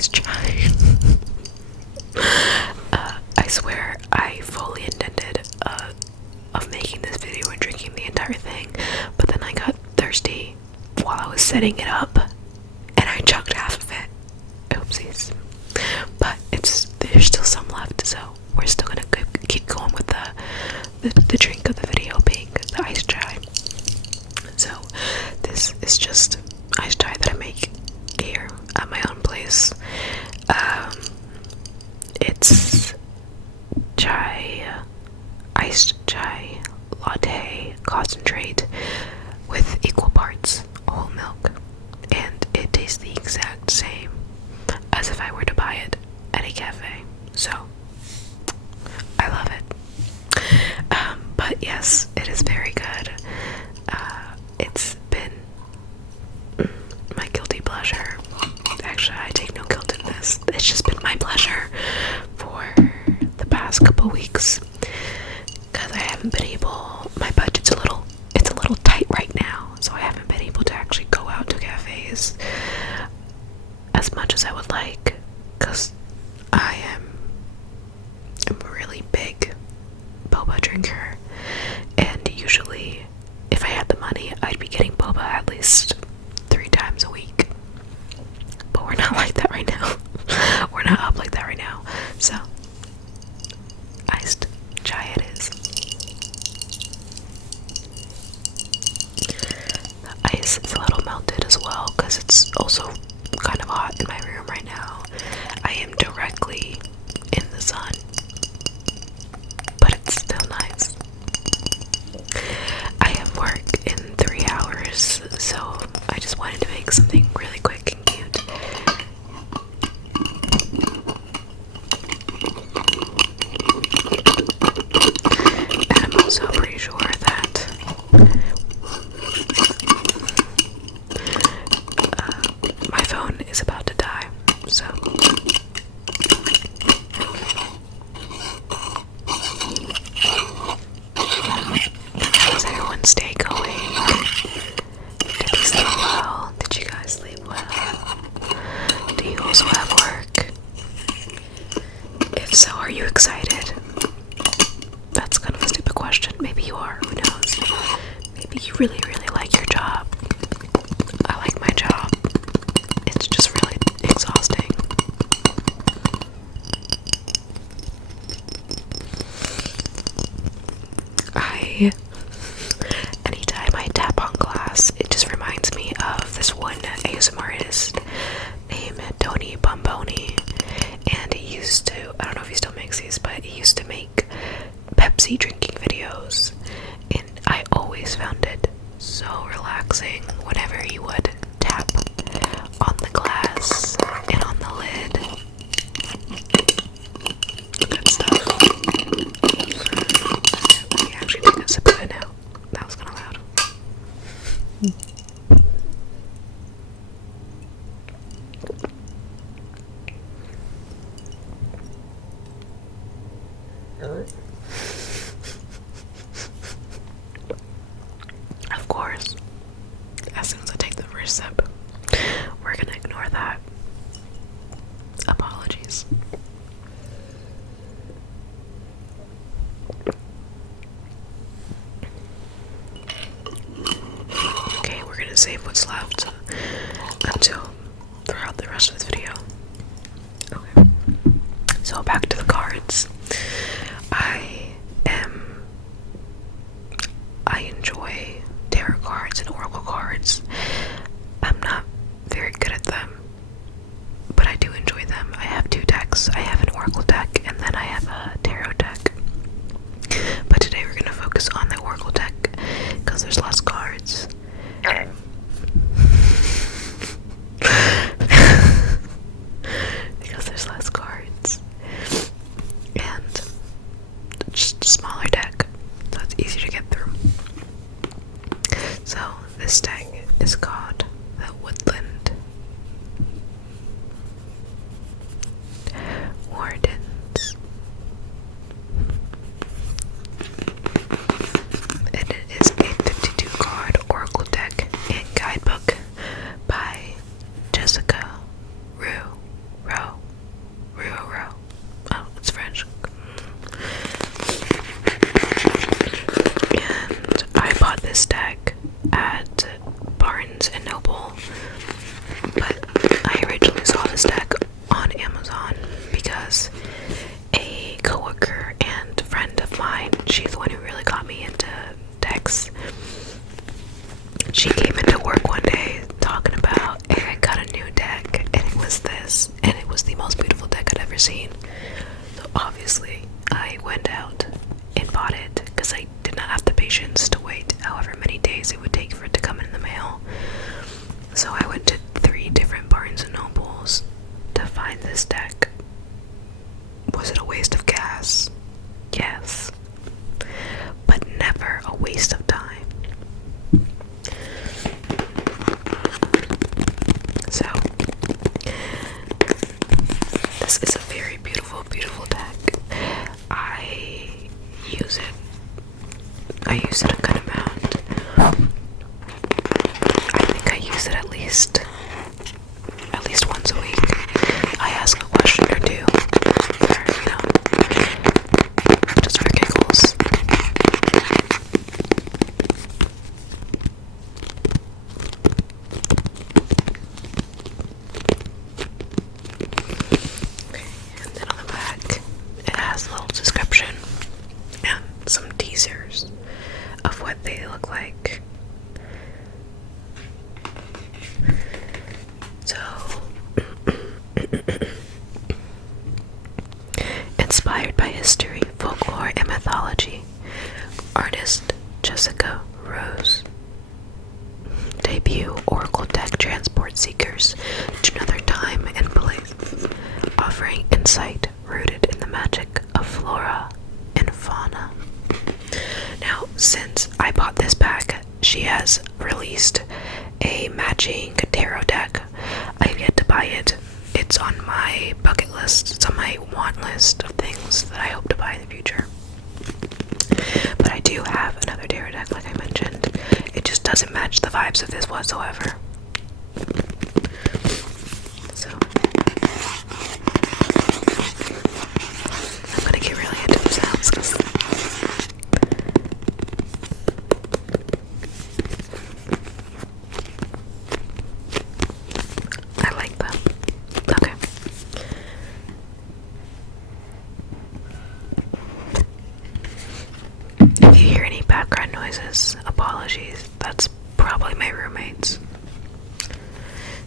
iced chai. I swear I fully intended of making this video and drinking the entire thing, but then I got thirsty while I was setting it up and I chugged half of it. Oopsies. But there's still some left, so we're still gonna keep going with the drink of the video being the iced chai. So this is just iced chai that I make here at my own place. It's iced chai latte concentrate with equal parts whole milk, and it tastes the exact same as if I were to buy it at a cafe. So I love it. But yes, it is very good. It's been my guilty pleasure. Actually, I take no guilt in this. It's just been my pleasure for the past couple weeks, because I haven't been able, my budget's it's a little tight right now, so I haven't been able to actually go out to cafes as much as I would like, because I am a really big boba drinker, and usually if I had the money I'd be getting boba at least 3 times a week, but we're not like that right now. We're not up like that right now, so iced chai it is. The ice is a little melted as well because it's also kind of hot in my room right now. I am directly in the sun, but it's still nice. I have work in 3 hours, so I just wanted to make something really quick and cute. And I'm also pretty sure that my phone is about to die, so how's everyone's day going? Did you sleep well? Did you guys sleep well? Do you also have work? If so, are you excited? That's kind of a stupid question. Maybe you are, who knows? Maybe you really, really like your job. I like my job. It's just really exhausting. Anytime I tap on glass, it just reminds me of this one ASMR artist named Tony Bomboni, and he used to, I don't know if he still makes these, but he used to make Pepsi drinking videos, and I always found it so relaxing whenever he would tap on the glass and on the lid. Good stuff. Let me actually take a sip of it now. That was kind of loud. Of course, as soon as I take the first sip, we're gonna ignore that. Apologies. Okay, we're gonna save what's left until throughout the rest of this video. Okay, so back to the cards. I enjoy tarot cards and oracle cards. I'm not very good at them, but I do enjoy them. I have 2 decks. I have an oracle deck and then I have a tarot deck. But today we're gonna focus on the oracle deck because there's less cards. Because there's less cards. And just a smaller deck, so it's easier to get through. So this deck is called the Woodland Wardens. this, and it was the most beautiful deck I'd ever seen. So obviously, I went out and bought it because I did not have the patience to wait however many days it would take for it to come in the mail. So I went to 3 different Barnes and Nobles to find this deck. Was it a waste of gas? Yes. But never a waste of time. So, this is a very beautiful, beautiful deck. I use it a good amount. I think I use it at least once a week. I ask a question or two, or, just for giggles. And then on the back, it has a little description and some teasers of what they look like. So, inspired by history, folklore, and mythology, artist Jessica Rose debut Oracle deck transports seekers to another time and place, offering insight rooted in the magic of flora and fauna. Now, since I bought this pack, she has released a matching tarot deck. I have yet to buy it. It's on my bucket list. It's on my want list of things that I hope to buy in the future. But I do have another tarot deck, like I mentioned. It just doesn't match the vibes of this whatsoever. So, I'm gonna get really into the sounds because I like them. Okay. If you hear any background noises, apologies. That's probably my roommates.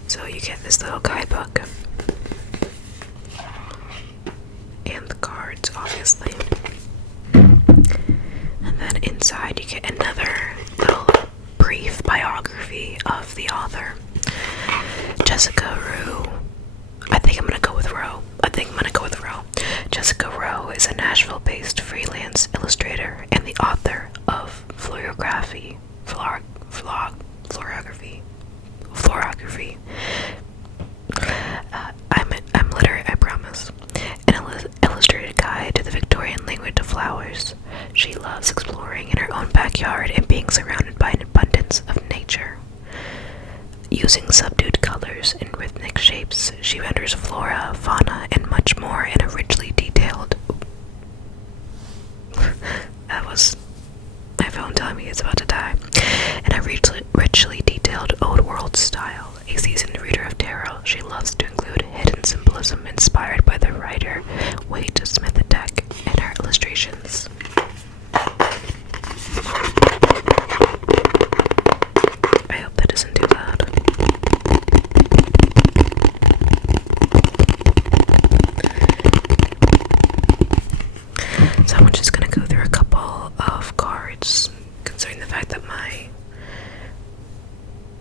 So you get this little guidebook. And the cards, obviously. And then inside you get another little brief biography of the author. Jessica Rowe. I think I'm gonna go with Rowe. Jessica Rowe is a Nashville-based freelance illustrator and the author of Florography. I'm literate, I promise. An illustrated guide to the Victorian language of flowers. She loves exploring in her own backyard and being surrounded by an abundance of nature. Using subdued colors and rhythmic shapes, she renders flora, fauna, and much more in a richly detailed... That was my phone telling me it's about to die. In a richly detailed old world style. A seasoned reader of tarot, she loves to include hidden symbolism inspired by the writer Wade Smith deck in her illustrations. I hope that isn't too loud. So I'm just gonna go through a couple of cards, considering the fact that my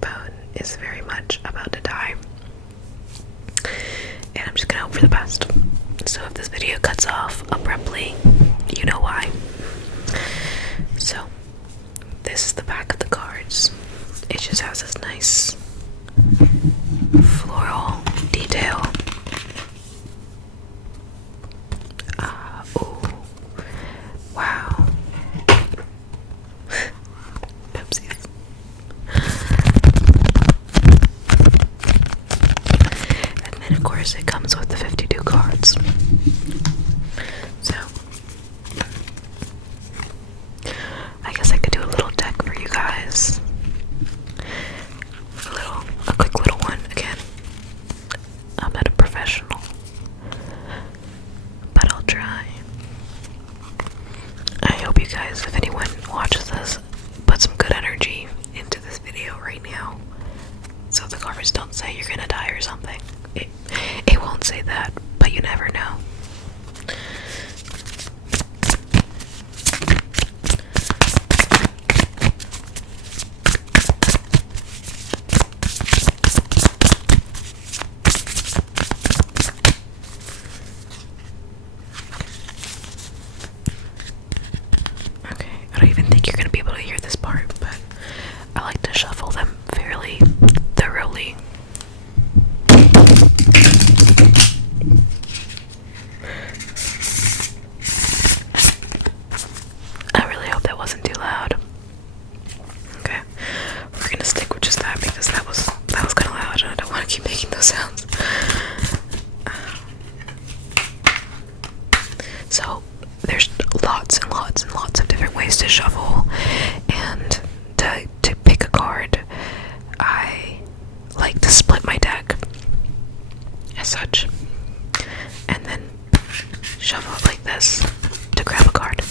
phone is very much about to die. And I'm just gonna hope for the best. So if this video cuts off abruptly, you know why. So, this is the back of the cards. It just has this nice floral detail. Ooh. Wow. Oopsies. And then, of course, it comes with the 52 cards. So, I guess I could do a little deck for you guys. A quick little one. Again, I'm not a professional, but I'll try. I hope you guys, if anyone watches this, put some good energy into this video right now, so the cards don't say you're gonna die or something. It don't say that, but you never know. Okay, I don't even think you're gonna be able to hear this part, but I like to shuffle them fairly thoroughly. I really hope that wasn't too loud. Okay, we're gonna stick with just that because that was kind of loud, and I don't want to keep making those sounds. So there's lots and lots and lots of different ways to shuffle, and to pick a card, I like to split my deck as such, and then shuffle it like this to grab a card.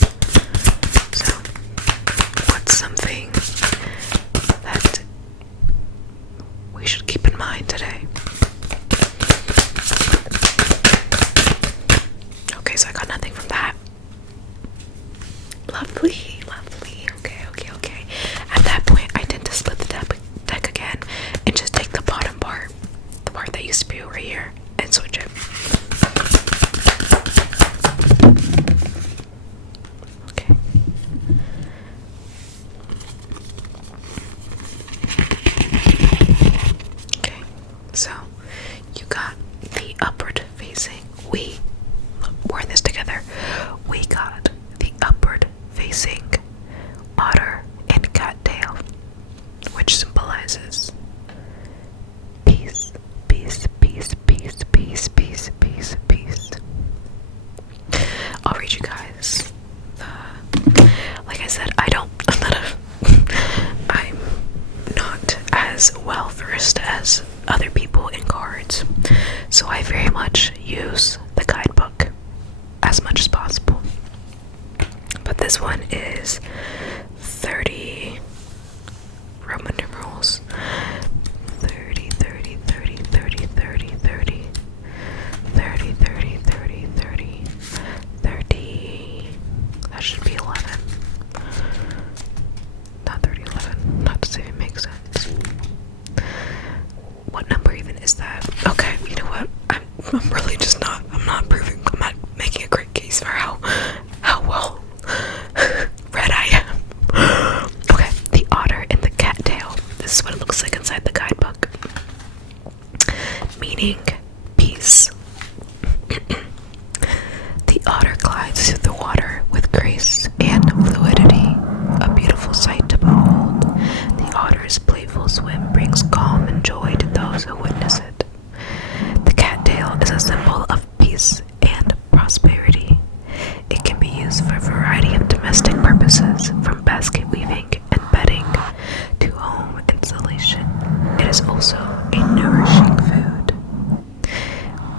So what's something that we should keep in mind today? Okay, so I got nothing from that. Lovely, lovely. Okay. At that point, I tend to split the deck again and just take the bottom part, the part that used to be over here, and switch it. Okay. Okay, so you got the upward facing. We're in this together. We got the upward facing otter and cattail, which symbolizes peace, peace, peace, peace, peace, peace, peace, peace. I'll read you guys. Like I said, I'm not as well versed as other people in cards, so I very much use the guidebook as much as possible. But this one is 30 Roman numerals. 30, 30, 30, 30, 30, 30, 30, 30, 30, 30, 30. That should be 11. Not 30, 11. Not to say it makes sense. What number even is that? Okay, you know what? I'm really just not. I'm not making a great case for how well read I am. Okay, the otter and the cattail. This is what it looks like inside the guidebook. Meaning peace. The otter glides through the water with grace and fluidity, a beautiful sight to behold. The otter's playful swim brings calm and joy to those who witness it. The cattail is a symbol of peace and prosperity. It can be used for a variety of domestic purposes, from basket weaving and bedding to home insulation. It is also a nourishing food.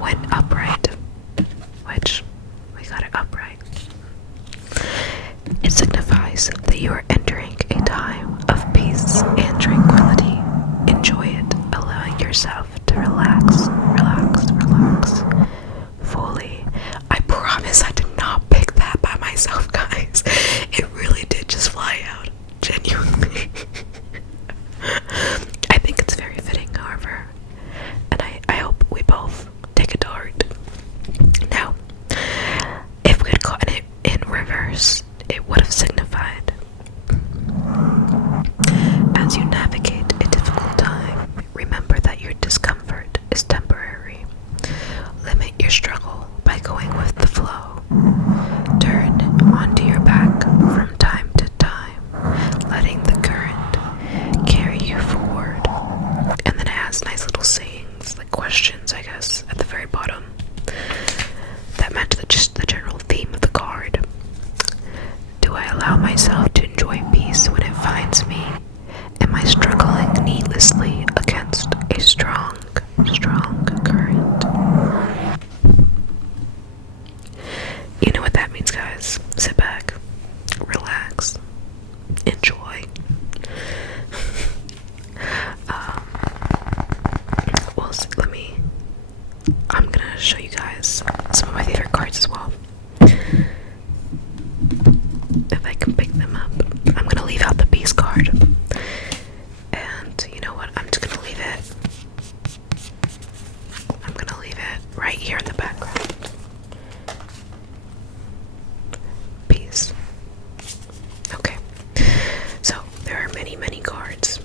When upright, which we got it upright, it signifies that you are entering a time of peace and tranquility. Enjoy it, allowing yourself to relax fully. I promise I did not pick that by myself, guys. It really did just fly out, genuinely. I think it's very fitting, however, and I hope we both take it to heart. Now, if we had gotten it in reverse, it would have signified, as you navigate a difficult time, remember that your discomfort is temporary. Limit your struggle by going with the flow. Turn onto your back from time to time, letting the current carry you forward. And then it has nice little sayings, like questions, I guess, at the very bottom that match just the general theme of the card. Do I allow myself to enjoy peace when it finds me? Am I struggling needlessly against a strong current? You know what that means, guys. Sit back, relax, enjoy. Well, let me I'm gonna show you guys some of my favorite cards as well. If I can pick them up. I'm gonna leave out the Beast card. And you know what? I'm just gonna leave it. I'm gonna leave it right here in the background. Peace. Okay. So there are many, many cards.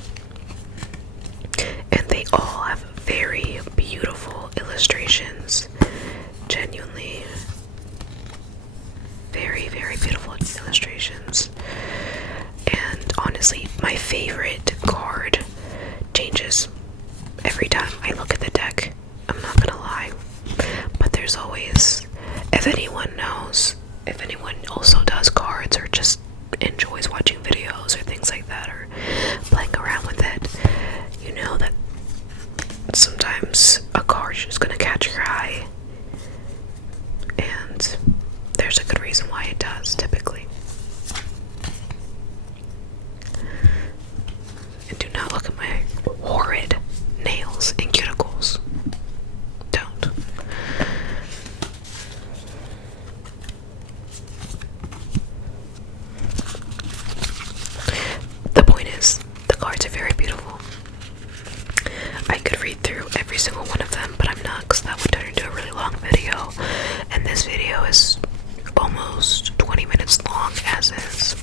And they all have very beautiful illustrations. Genuinely very, very beautiful illustrations. And honestly, my favorite card changes every time I look at the deck. I'm not gonna lie. But there's always, if anyone knows, if anyone also does cards or just enjoys watching videos or things like that or playing around with it, you know that sometimes a card is just gonna catch your eye, and there's a good reason why it does, typically. And do not look at my horrid nails and cuticles. Don't. The point is, the cards are very beautiful. I could read through every single one of them, but I'm not, because that would turn into a really long video. And this video is almost 20 minutes long as is.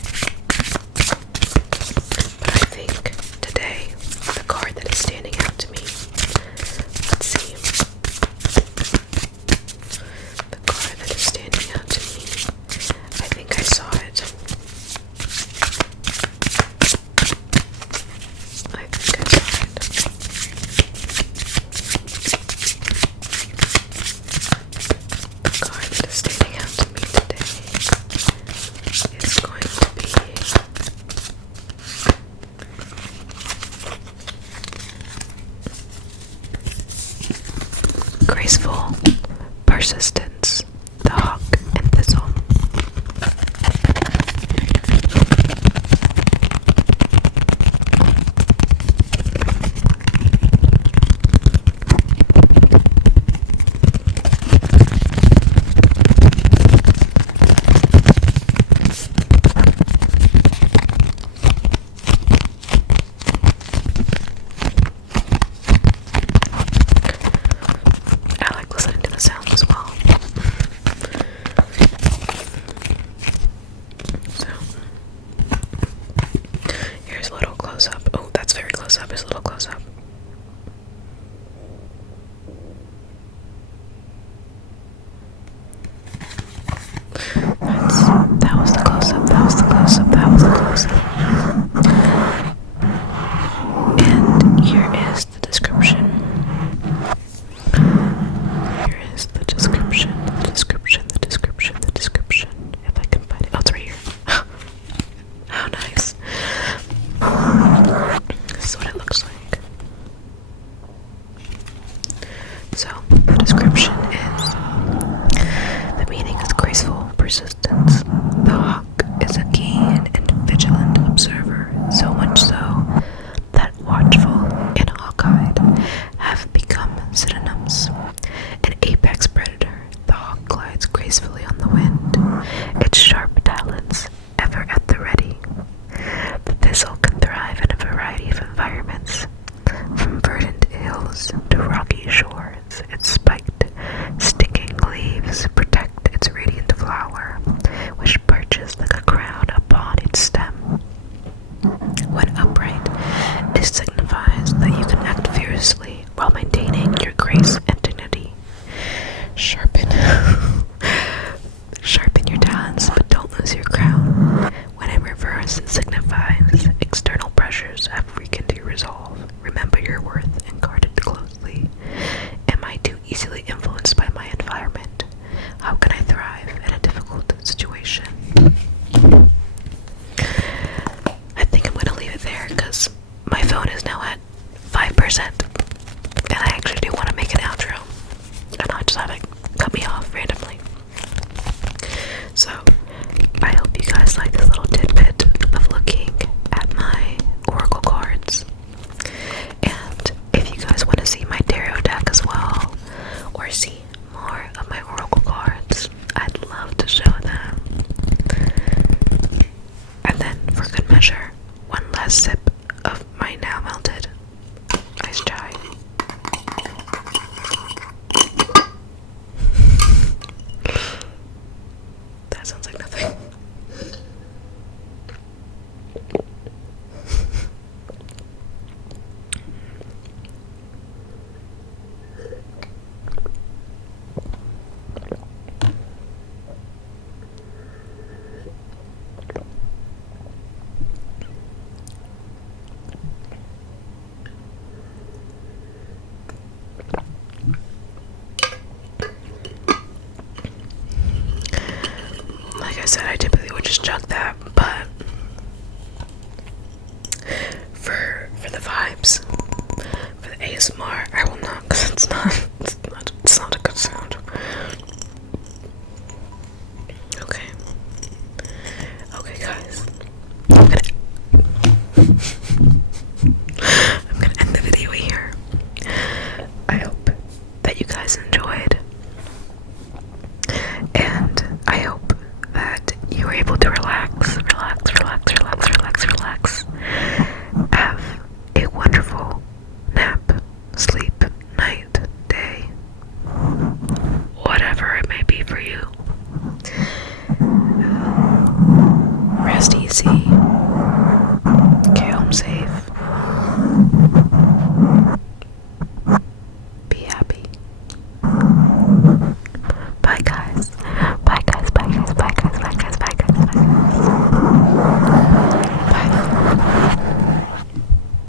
But I think today, the card that is standing out to me, let's see. The card that is standing out to me, I think I saw it. I think I saw it. The card that is standing out to me today is going to be Graceful Persistence, the Hawk and Thistle. I like listening to the sounds as well. So, here's a little close up. Oh, that's very close up. Here's a little close up. That was the close up. That was the close up. That was the close up. And here is the description. Here is the description, the description, the description, the description. If I can find it. Oh, it's right here. How nice. This is what it looks like. So, the description is, the meaning is graceful persistence. The hawk is a keen and vigilant observer, so much so that watchful and hawk-eyed have become synonyms. An apex predator, the hawk glides gracefully on the wind, its sharp talons ever at the ready. The thistle can thrive in a variety of environments, from verdant hills to rocky shores. Its spiked, sticking leaves protect its radiant flower, which perches like a crown upon its stem. When upright, it signifies that you can act fiercely while maintaining your grace and dignity. Sharpen your talons, but don't lose your crown. When in reverse, it signifies external pressures have weakened your resolve. Remember your worth and guard it closely. Am I too easily influenced by my environment? How can I thrive in a difficult situation? I think I'm gonna leave it there because my phone is now at 5%, and I actually do want to make an outro, and I just had it cut me off randomly. So I hope you guys like this little tidbit of looking at my oracle cards. And if you guys want to see my tarot deck as well, or just chug that. But for the vibes, for the ASMR, I will not, because it's not a good sound. Okay. Okay, guys. I'm gonna end the video here. I hope that you guys enjoyed.